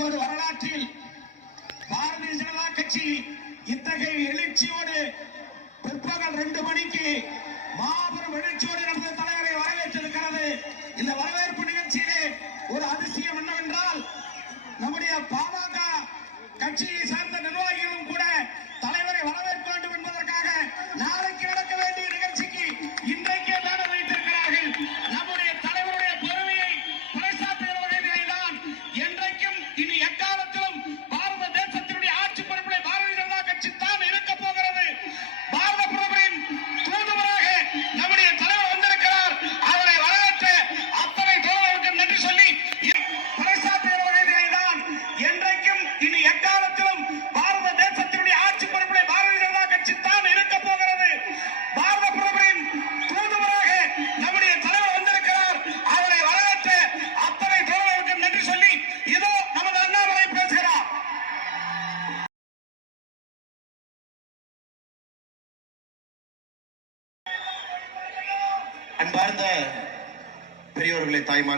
பாலக்கோடு வரலாற்றில் பாரதிய ஜனதா கட்சி இத்தகைய எழுச்சியோடு பிற்பகல் ரெண்டு மணிக்கு மாபெரும் எழுச்சியோடு நமது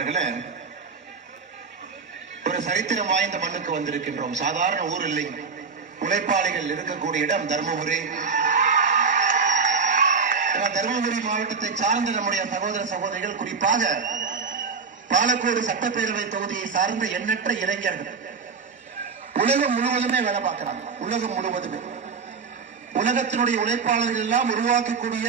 பெரியோர்களே ஒரு சரித்திரம் வாய்ந்த மண்ணுக்கு வந்திருக்கின்றோம். சாதாரண ஊர் இல்லை. உழைப்பாளிகள் இருக்கக்கூடிய இடம் தர்மபுரி. தர்மபுரி மாவட்டத்தை சார்ந்த நம்முடைய சகோதர சகோதரிகள் குறிப்பாக பாலக்கோடு சட்டப்பேரவை தொகுதியை சார்ந்த எண்ணற்ற இளைஞர்கள். உலகம் முழுவதுமே வேலை பார்க்கிறாங்க. உலகம் முழுவதுமே. உலகத்தினுடைய உழைப்பாளர்கள் எல்லாம் உருவாக்கக்கூடிய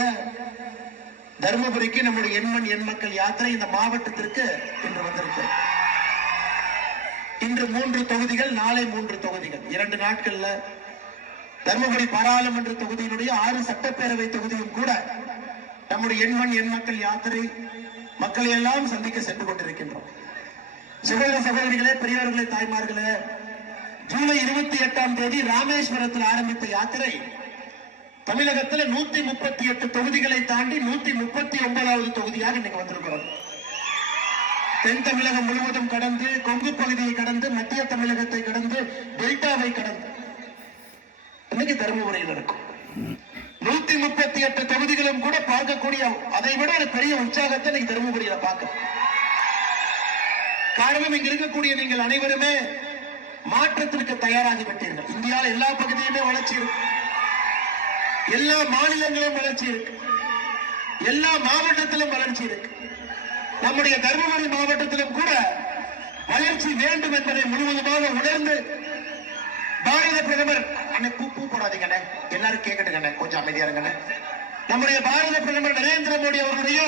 தருமபுரிக்கு நம்முடைய எண்மண் எண் மக்கள் யாத்திரை இந்த மாவட்டத்திற்கு இன்று வந்திருக்கு. இன்று மூன்று தொகுதிகள் நாளை மூன்று தொகுதிகள். இரண்டு நாட்கள்ல தருமபுரி பாராளுமன்ற தொகுதியினுடைய ஆறு சட்டப்பேரவை தொகுதியும் கூட நம்முடைய எண்மண் எண் மக்கள் யாத்திரை மக்களை எல்லாம் சந்திக்க சென்று கொண்டிருக்கின்றோம். சகோதர சகோதரிகளே பெரியவர்களே தாய்மார்களே ஜூலை இருபத்தி எட்டாம் தேதி ராமேஸ்வரத்தில் ஆரம்பித்த யாத்திரை தமிழகத்துல நூத்தி முப்பத்தி எட்டு தொகுதிகளை தாண்டி நூத்தி முப்பத்தி ஒன்பதாவது தொகுதியாக இன்னைக்கு வந்திருக்கிறோம். தென் தமிழகம் முழுவதும் கடந்து கொங்கு பகுதியை கடந்து மத்திய தமிழகத்தை கடந்து டெல்டாவை கடந்து. இன்னைக்கு தருமபுரியில் இருக்கும். நூத்தி முப்பத்தி எட்டு தொகுதிகளும் கூட பார்க்கக்கூடிய அதை விட ஒரு பெரிய உற்சாகத்தை இன்னைக்கு தருமபுரியில பார்க்க. காரணம் இங்க இருக்கக்கூடிய நீங்கள் அனைவருமே மாற்றத்திற்கு தயாராகி விட்டீர்கள். இந்தியாவில் எல்லா பகுதியுமே வளர்ச்சி இருக்கு. எல்லா மாநிலங்களும் வளர்ச்சி இருக்கு. எல்லா மாவட்டத்திலும் வளர்ச்சி இருக்கு. நம்முடைய தருமபுரி மாவட்டத்திலும் கூட வளர்ச்சி வேண்டும் என்பதை முழுவதுமாக உணர்ந்து பாரத பிரதமர் அண்ணே பூ பூ போடாதீங்கண்ணே எல்லாரும் கேட்கட்டுங்கண்ணே கொஞ்சம் அமைதியா இருங்கண்ணே. நம்முடைய பாரத பிரதமர் நரேந்திர மோடி அவர்களுடைய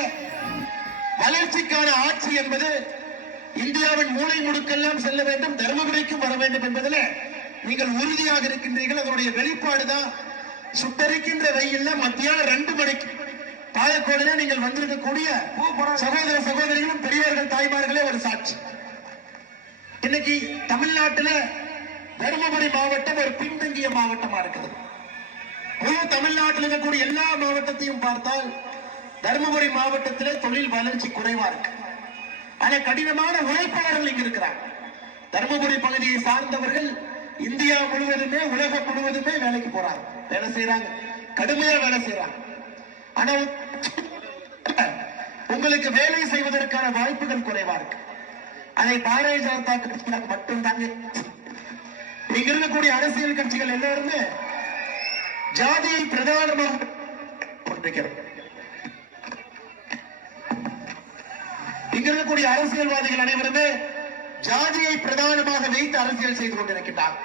வளர்ச்சிக்கான ஆட்சி என்பது இந்தியாவின் மூளை முடுக்கெல்லாம் செல்ல வேண்டும் தருமபுரிக்கும் வர வேண்டும் என்பதில் நீங்கள் உறுதியாக இருக்கின்றீர்கள். அதனுடைய வெளிப்பாடுதான் சுட்டரிக்கின்ற வெயில்ல மத்தியானம் ரெண்டு மணிக்கு. பாலக்கோடுல நீங்கள் வந்திருக்கக்கூடிய சகோதர சகோதரிகளும் பெரியவர்கள் தாய்மார்களே ஒரு சாட்சி. இன்னைக்கு தமிழ்நாட்டுல தருமபுரி மாவட்டம் ஒரு பின்தங்கிய மாவட்டமா இருக்குது. முழு தமிழ்நாட்டில் இருக்கக்கூடிய எல்லா மாவட்டத்தையும் பார்த்தால் தருமபுரி மாவட்டத்தில் தொழில் வளர்ச்சி குறைவா இருக்கு. ஆனா கடினமான உழைப்பாளர்கள் இங்க இருக்கிறாங்க. தருமபுரி பகுதியை சார்ந்தவர்கள் இந்தியா முழுவதுமே உலகம் முழுவதுமே வேலைக்கு போறாங்க. வேலை செய்யறாங்க கடுமையா வேலை செய்யறாங்க ஆனா உங்களுக்கு வேலை செய்வதற்கான வாய்ப்புகள் குறைவா இருக்கு. அதை பாரதிய ஜனதா கட்சியினர் மட்டும்தாங்க. இங்க இருக்கக்கூடிய அரசியல் கட்சிகள் எல்லாருமே ஜாதியை பிரதானமாக கொண்டிருக்கிறது. இங்க இருக்கக்கூடிய அரசியல்வாதிகள் அனைவருமே ஜாதியை பிரதானமாக வைத்து அரசியல் செய்து கொண்டிருக்கின்றார்.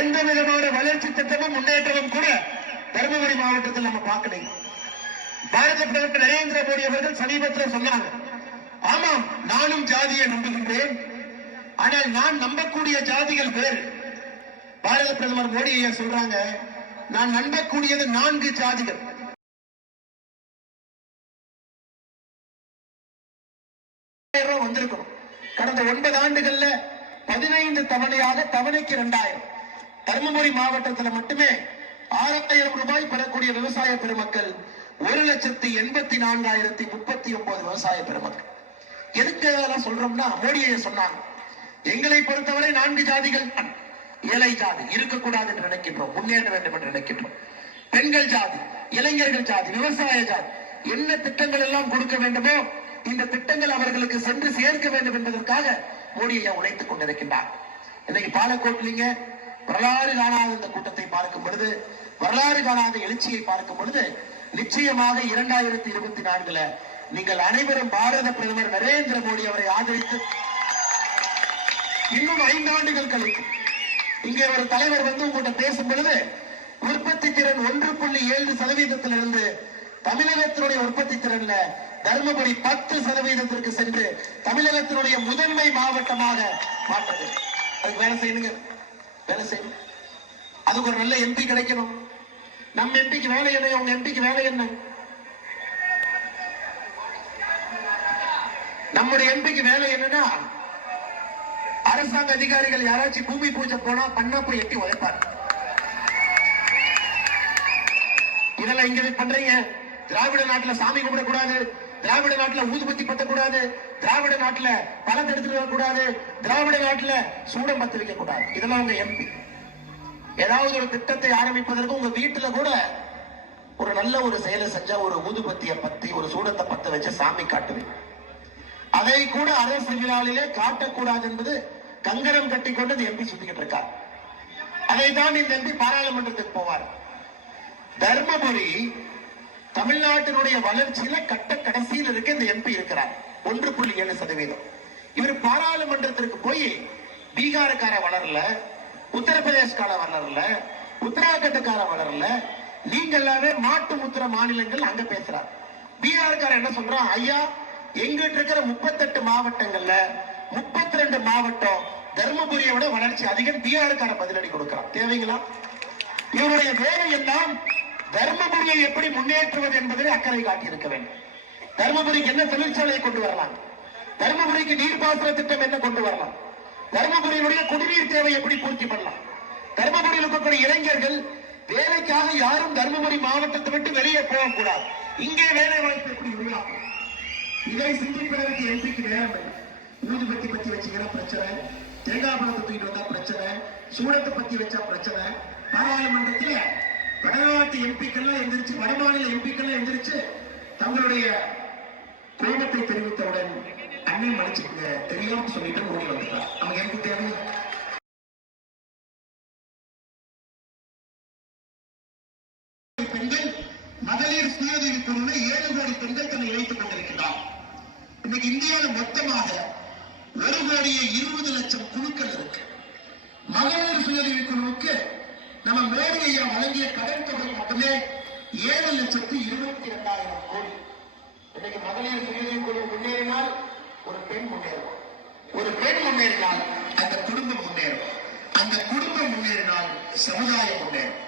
எந்த விதமான வளர்ச்சி திட்டமும் முன்னேற்றமும் கூட தருமபுரி மாவட்டத்தில் நம்ம பார்க்கல. பாரத பிரதமர் நரேந்திர மோடி அவர்கள் சமீபத்தில் சொன்னாங்க ஆமாம் நானும் ஜாதியை நம்புகின்றேன். ஆனால் நான் நம்பக்கூடிய ஜாதிகள் வேறு. பாரத பிரதமர் மோடி ஐயா சொல்றாங்க நான் நம்பக்கூடியது நான்கு ஜாதிகள். வந்திருக்கும் கடந்த ஒன்பது ஆண்டுகள்ல பதினைந்து தவணையாக தவணைக்கு இரண்டாயிரம். தருமபுரி மாவட்டத்தில் மட்டுமே ஆறாயிரம் ரூபாய் பெறக்கூடிய விவசாய பெருமக்கள் ஒரு லட்சத்தி எண்பத்தி நான்காயிரத்தி முப்பத்தி ஒன்பது விவசாய பெருமக்கள். எதுக்கு அதெல்லாம் சொல்றோம்னா மோடியை சொன்னாங்க எங்களை பொறுத்தவரை நான்கு ஜாதிகள் ஏழை ஜாதி இருக்கக்கூடாது என்று நினைக்கின்றோம் முன்னேற வேண்டும் என்று நினைக்கின்றோம். பெண்கள் ஜாதி இளைஞர்கள் ஜாதி விவசாய ஜாதி என்ன திட்டங்கள் எல்லாம் கொடுக்க வேண்டுமோ இந்த திட்டங்கள் அவர்களுக்கு சென்று சேர்க்க வேண்டும் என்பதற்காக மோடி ஐயா உழைத்துக் கொண்டிருக்கின்றார். இன்னைக்கு பாலக்கோட்டிலிங்க வரலாறு காணாத இந்த கூட்டத்தை பார்க்கும் பொழுது வரலாறு காணாத எழுச்சியை பார்க்கும் பொழுது நிச்சயமாக இரண்டாயிரத்தி இருபத்தி நான்குல நீங்கள் அனைவரும் பாரத பிரதமர் நரேந்திர மோடி அவரை ஆதரித்து இன்னும் ஐந்து ஆண்டுகள் கழித்து இங்கே ஒரு தலைவர் வந்து உங்கள்கிட்ட பேசும் பொழுது உற்பத்தி திறன் ஒன்று புள்ளி ஏழு சதவீதத்திலிருந்து தமிழகத்தினுடைய உற்பத்தி திறன்ல தருமபுரி பத்து சதவீதத்திற்கு சென்று தமிழகத்தினுடைய முதன்மை மாவட்டமாக மாற்றது அதுக்கு வேலை செய்யணுங்க வேலை செய்யணும் அதுக்கு ஒரு நல்ல எம்பி கிடைக்கணும். நம்ம எம்பிக்கு வேலை என்ன? உங்க எம்பிக்கு வேலை என்ன? நம்முடைய எம்பிக்கு வேலை என்னன்னா அரசாங்க அதிகாரிகள் யாராச்சும் பூமி பூஜை போனா பண்ணா போய் எட்டி உழைப்பார் இதெல்லாம் இங்க பண்றீங்க? திராவிட நாட்டுல சாமி கும்பிடக்கூடாது திராவிட நாட்டுல ஊதுபத்தி பத்தக்கூடாது திராவிட நாட்டுல பழம் எடுத்துட்டு வரக்கூடாது திராவிட நாட்டுல சூடம் பத்து வைக்க கூடாது இதெல்லாம் உங்க எம்பி ஏதாவது ஒரு திட்டத்தை ஆரம்பிப்பதற்கு உங்க வீட்டுல கூட ஒரு நல்ல ஒரு செயலை செஞ்சா ஒரு ஊதுபத்திய பத்தி ஒரு சூடத்தை பத்த வச்சு சாமி காட்டுவேன். அதை கூட அரசு விழாவிலே காட்டக்கூடாது என்பது கங்கணம் கட்டி கொண்டு எம்பி சுத்திக்கிட்டு இருக்கார். அதை தான் இந்த எம்பி பாராளுமன்றத்துக்கு போவார். தர்மபுரி தமிழ்நாட்டினுடைய வளர்ச்சியில கட்ட கடைசியில் இருக்க இந்த எம்பி இருக்கிறார். ஒன்று புள்ளி ஏழு சதவீதம். இவர் பாராளுமன்றத்திற்கு போய் பீகாருக்கார வளரல உத்தரப்பிரதேஷ்கார வளரல உத்தராகண்டுக்கார வளரல நீங்க எல்லாமே மாட்டு முத்திர மாநிலங்கள் அங்க பேசுறார். பீகாருக்கார என்ன சொல்றான் ஐயா எங்கிட்ட இருக்கிற முப்பத்தெட்டு மாவட்டங்கள்ல முப்பத்தி ரெண்டு மாவட்டம் தர்மபுரியை விட வளர்ச்சி அதிகம் பீகாருக்கார பதிலடி கொடுக்கிறான் தேவைங்களா? இவருடைய வேலை எல்லாம் தர்மபுரியை எப்படி முன்னேற்றுவது என்பதில் அக்கறை காட்டியிருக்க வேண்டும். தர்மபுரிக்கு என்ன தொழிற்சாலையை கொண்டு வரலாம்? தர்மபுரிக்கு நீர்ப்பாசன திட்டம் என்ன கொண்டு வரலாம்? தர்மபுரியினுடைய குடிநீர் தேவை எப்படி பூர்த்தி பண்ணலாம்? தர்மபுரியில் இருக்கக்கூடிய இளைஞர்கள் வேலைக்காக யாரும் தர்மபுரி மாவட்டத்தை விட்டு வெளியே போகக்கூடாது. இங்கே வேலை வாய்ப்பு எப்படி உருவாக்கும் இதை சிந்திப்பதற்கு எம்பிக்கு நேரம் இல்லை. ஊதுபத்தி பத்தி வச்சுக்கிற பிரச்சனை தேங்காய் பழத்தை தூக்கிட்டு வந்தா பிரச்சனை சூடத்தை பத்தி வச்சா பிரச்சனை. பாராளுமன்றத்துல வடநாட்டு எம்பிக்கள்லாம் எந்திரிச்சு வடமாநில எம்பிக்கள்லாம் எந்திரிச்சு தங்களுடைய கோபத்தை தெரிவித்தவுடன் அண்ணன் மன்னிச்சுக்கங்க. தெரியாம சொல்லிட்டு ஓடி வந்துட்டார் அவங்க எனக்கு தேவை? பெண்கள் மகளிர் சுயதவி குழுல ஏழு கோடி பெண்கள் தன்னை இணைத்துக் கொண்டிருக்கிறார் இன்னைக்கு இந்தியாவில் மொத்தமாக ஒரு கோடியே இருபது லட்சம் குழுக்கள் இருக்கு. மகளிர் சுயதவி குழுவுக்கு நம்ம மோடி ஐயா வழங்கிய கடன் தொகை மட்டுமே ஏழு லட்சத்து இருபத்தி இரண்டாயிரம் கோடி. இன்னைக்கு மகளிர் சுயநிதி குழு முன்னேறினால் ஒரு பெண் முன்னேறும் ஒரு பெண் முன்னேறினால் அந்த குடும்பம் முன்னேறும். அந்த குடும்பம் முன்னேறினால் சமுதாயம் முன்னேறும்.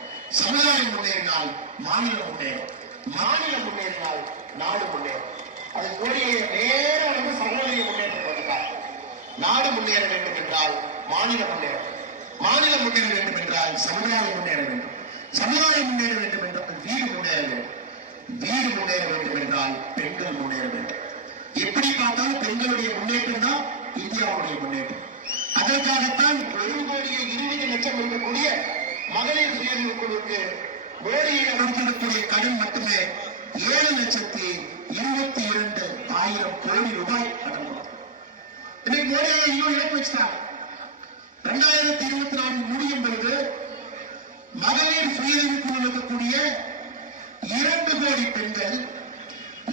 சமுதாயம் முன்னேறினால் மாநிலம் முன்னேறும். மாநிலம் முன்னேறினால் நாடு முன்னேறும். அது கோடியை நேரம் வந்து சமுதாய முன்னேற்றம் நாடு முன்னேற வேண்டும் என்றால் மாநிலம் முன்னேறும் மாநிலம் முன்னேற வேண்டும் என்றால் சமுதாயம் முன்னேற வேண்டும். சமுதாயம் முன்னேற வேண்டும் என்றால் வீடு முன்னேற வேண்டும். வீடு முன்னேற வேண்டும் என்றால் பெண்கள் முன்னேற வேண்டும். எப்படி பார்த்தாலும் பெண்களுடைய முன்னேற்றம் தான் இந்தியாவுடைய முன்னேற்றம். அதற்காகத்தான் ஒரு கோடியே இருபது லட்சம் இருக்கக்கூடிய மகளிர் சுயநிதி குழுவுக்கு மோடியை கொடுத்திருக்கக்கூடிய கடன் மட்டுமே ஏழு லட்சத்தி இருபத்தி இரண்டு ஆயிரம் கோடி ரூபாய் கடன் இன்னைக்கு மோடி ஐயா இன்னும் இழப்பு வச்சுட்டாங்க. ரெண்டாயிரத்தி இருபத்தி நான்கு முடியும் பொழுது மகளிர் சுயநிதி இருக்கக்கூடிய இரண்டு கோடி பெண்கள்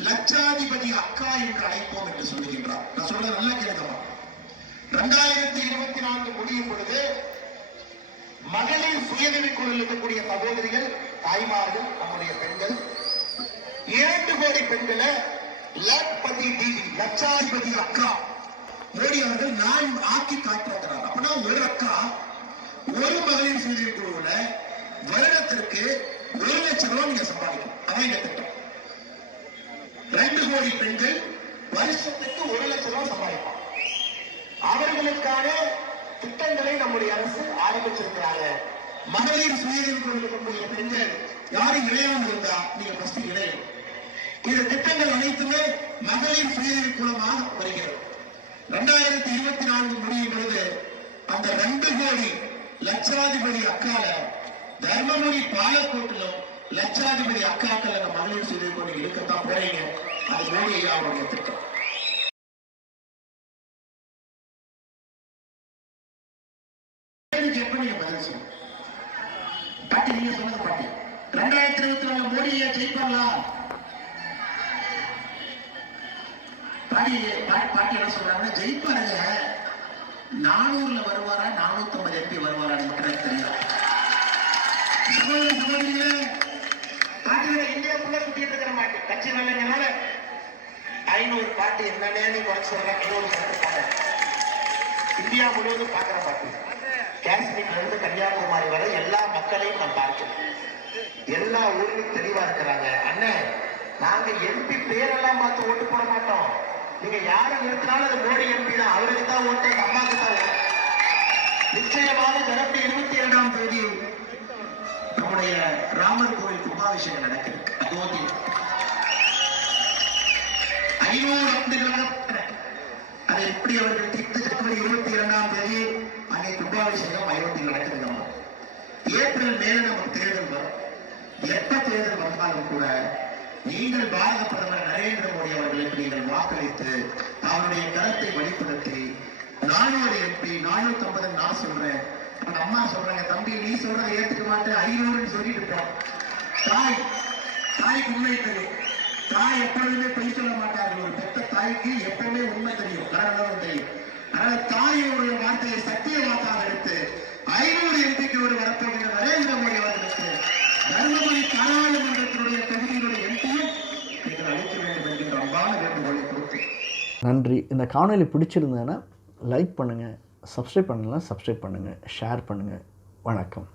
லட்சாதிபதி அக்கா என்று அழைப்போம் என்று சொல்லுகின்றார். நான் சொல்றது நல்லா கேட்கலாம் ரெண்டாயிரத்தி இருபத்தி நான்கு முடியும் பொழுது மகளிர் சுயநிலைக்குள் இருக்கக்கூடிய சகோதரிகள் தாய்மார்கள் நம்முடைய பெண்கள் இரண்டு கோடி பெண்களை லட்பதி டிவி லட்சாதிபதி அக்கா மோடி அவர்கள் நான் ஆக்கி காட்டுறாங்க அப்படின்னா ஒரு அக்கா ஒரு மகளிர் சுய குழுவுல வருடத்திற்கு ஒரு லட்சம் ரூபாய் நீங்க சம்பாதிக்கணும். அதான் இந்த திட்டம். ரெண்டு கோடி பெண்கள் வருஷத்துக்கு ஒரு லட்சம் ரூபாய் சம்பாதிப்பாங்க. அவர்களுக்கான திட்டங்களை நம்முடைய அரசு ஆரம்பிச்சிருக்கிறாங்க. மகளிர் சுயநிதி இருக்கக்கூடிய பெண்கள் யாரும் இணையாமல் இருந்தா நீங்க ஃபர்ஸ்ட் இணையணும். இந்த திட்டங்கள் அனைத்துமே மகளிர் சுயநிதி குலமாக வருகிறது. ரெண்டாயிரத்தி இருபத்தி நான்கு முடியும் பொழுது அந்த ரெண்டு கோடி லட்சாதிபதி அக்கால தர்மபுரி பாலக்கோட்டிலும் லட்சாதிபதி அக்காக்கள் அந்த மகளிர் சுயநிதி கொண்டு இருக்கத்தான் போறீங்க. அது மோடி ஐயா அவருடைய திட்டம். பாட்டி என்ன சொல்றாங்கன்னா ஜெயிப்பாருங்க நானூறுல வருவாரா நானூத்தி ஐம்பது எம்பி வருவாரான்னு மட்டும் எனக்கு தெரியல சகோதர சகோதரிகளே பாட்டியோட இந்தியா சுத்திட்டு இருக்கிற மாட்டு கட்சி நல்லங்கனால ஐநூறு பாட்டு என்னன்னே நீ குறைச்சு சொல்ற ஐநூறு பாட்டு பாடு. இந்தியா முழுவதும் பார்க்கிற பாட்டு. காஷ்மீர்ல இருந்து கன்னியாகுமரி வரை எல்லா மக்களையும் நான் பார்க்கிறேன் எல்லா ஊர்லயும் தெளிவா இருக்கிறாங்க. அண்ணன் நாங்க எம்பி பேரெல்லாம் பார்த்து ஓட்டு போட மாட்டோம். நீங்க யாரை நிறுத்தினாலும் அது மோடி எம்பி தான். அவருக்கு தான் ஓட்டு அந்த அம்மாக்கு தான் ஓட்டு. நிச்சயமாக ஜனவரி இருபத்தி இரண்டாம் தேதி நம்முடைய ராமர் கோவில் கும்பாபிஷேகம் நடக்குது அயோத்தி ஐநூறு ஆண்டுகளாக அதை எப்படி அவர்கள் தீர்த்து ஜனவரி இருபத்தி இரண்டாம் தேதி அங்கே கும்பாபிஷேகம் அயோத்தியில் நடக்கிறது ஏப்ரல் மேல நமக்கு தேர்தல் வரும். எப்ப தேர்தல் வந்தாலும் கூட நீங்கள் பாரத பிரதமர் நரேந்திர மோடி அவர்களுக்கு நீங்கள் வாக்களித்து அவருடைய கருத்தை வெளிப்படுத்தி நானூறு எம்பி நானூத்தி ஐம்பது நான் சொல்றேன். அந்த அம்மா சொல்றாங்க தம்பி நீ சொல்றதை ஏத்துக்க மாட்டேன் ஐநூறுன்னு சொல்லிட்டு போ. தாய் தாய்க்கு உண்மை தெரியும். தாய் எப்பொழுதுமே பொய் சொல்ல மாட்டார்கள். ஒரு பெத்த தாய்க்கு எப்பவுமே உண்மை தெரியும். கரணம் தெரியும். அதனால தாயோடைய வார்த்தையை சத்திய வார்த்தாக எடுத்து ஐநூறு எம்பிக்கு ஒரு வரப்போகிற நரேந்திர மோடி அவர்கள் தருமபுரி பாராளுமன்றத்தினுடைய தொகுதியினுடைய எம்பியும் நீங்கள் அளிக்க வேண்டும் என்கின்ற அன்பான வேண்டுகோளை கொடுத்து. நன்றி. இந்த காணொலி பிடிச்சிருந்தேன்னா லைக் பண்ணுங்கள் சப்ஸ்கிரைப் பண்ணலாம் சப்ஸ்கிரைப் பண்ணுங்கள் ஷேர் பண்ணுங்கள் வணக்கம்.